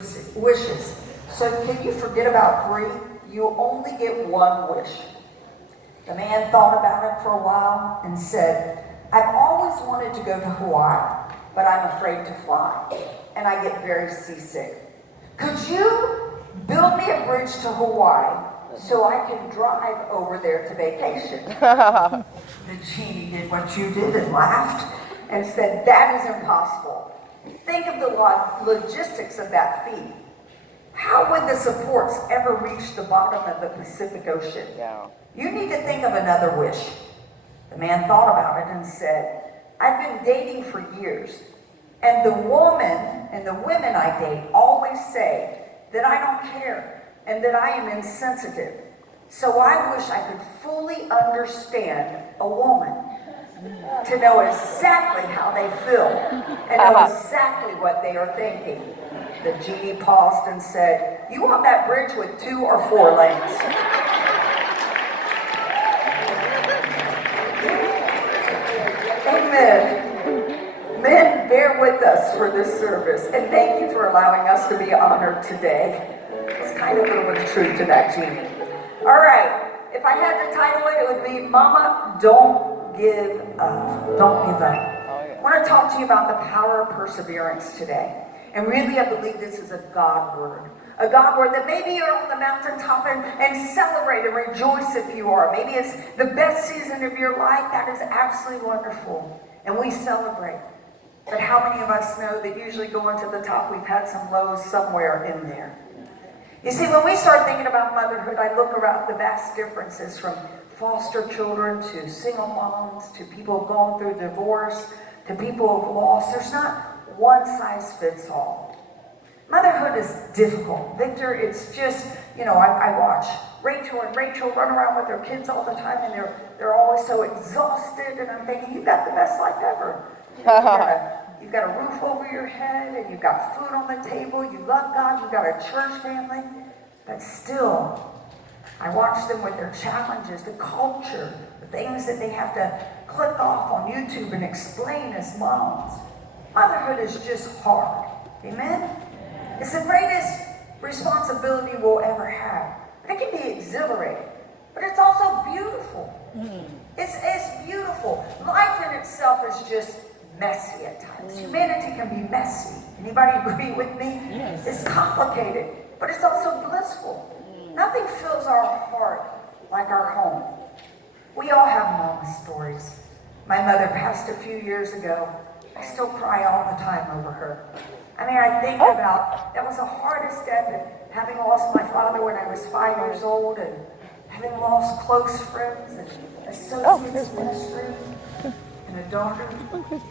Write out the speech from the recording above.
wishes. So can you forget about three? You only get one wish. The man thought about it for a while and said, I've always wanted to go to Hawaii, but I'm afraid to fly, and I get very seasick. Could you build me a bridge to Hawaii so I can drive over there to vacation? The genie did what you did and laughed and said, that is impossible. Think of the logistics of that feat. How would the supports ever reach the bottom of the Pacific Ocean? Yeah. You need to think of another wish. The man thought about it and said, I've been dating for years, and the women I date always say that I don't care and that I am insensitive. So I wish I could fully understand a woman, to know exactly how they feel and know exactly what they are thinking. The genie paused and said, you want that bridge with 2 or 4 lanes? Amen. Men, bear with us for this service, and thank you for allowing us to be honored today. It's kind of a little bit of truth to that genie. All right, if I had to title it, it would be Mama, Don't Give Up. Don't give up. I want to talk to you about the power of perseverance today. And really, I believe this is a God word. A God word that maybe you're on the mountaintop and celebrate and rejoice if you are. Maybe it's the best season of your life. That is absolutely wonderful. And we celebrate. But how many of us know that usually going to the top, we've had some lows somewhere in there? You see, when we start thinking about motherhood, I look around the vast differences from foster children to single moms to people who've gone through divorce to people who've lost. There's not one size fits all. Motherhood is difficult. Victor, it's just, I watch Rachel run around with their kids all the time, and they're always so exhausted, and I'm thinking, you've got the best life ever. You've got a roof over your head, and you've got food on the table, you love God, you've got a church family, but still, I watch them with their challenges, the culture, the things that they have to click off on YouTube and explain as moms. Motherhood is just hard. Amen? It's the greatest responsibility we'll ever have. It can be exhilarating, but it's also beautiful. It's beautiful. Life in itself is just messy at times. Humanity can be messy. Anybody agree with me? Yes. It's complicated, but it's also blissful. Nothing fills our heart like our home. We all have mama stories. My mother passed a few years ago. I still cry all the time over her. I think about, that was the hardest step, having lost my father when I was 5 years old, and having lost close friends and associates in ministry, and a daughter.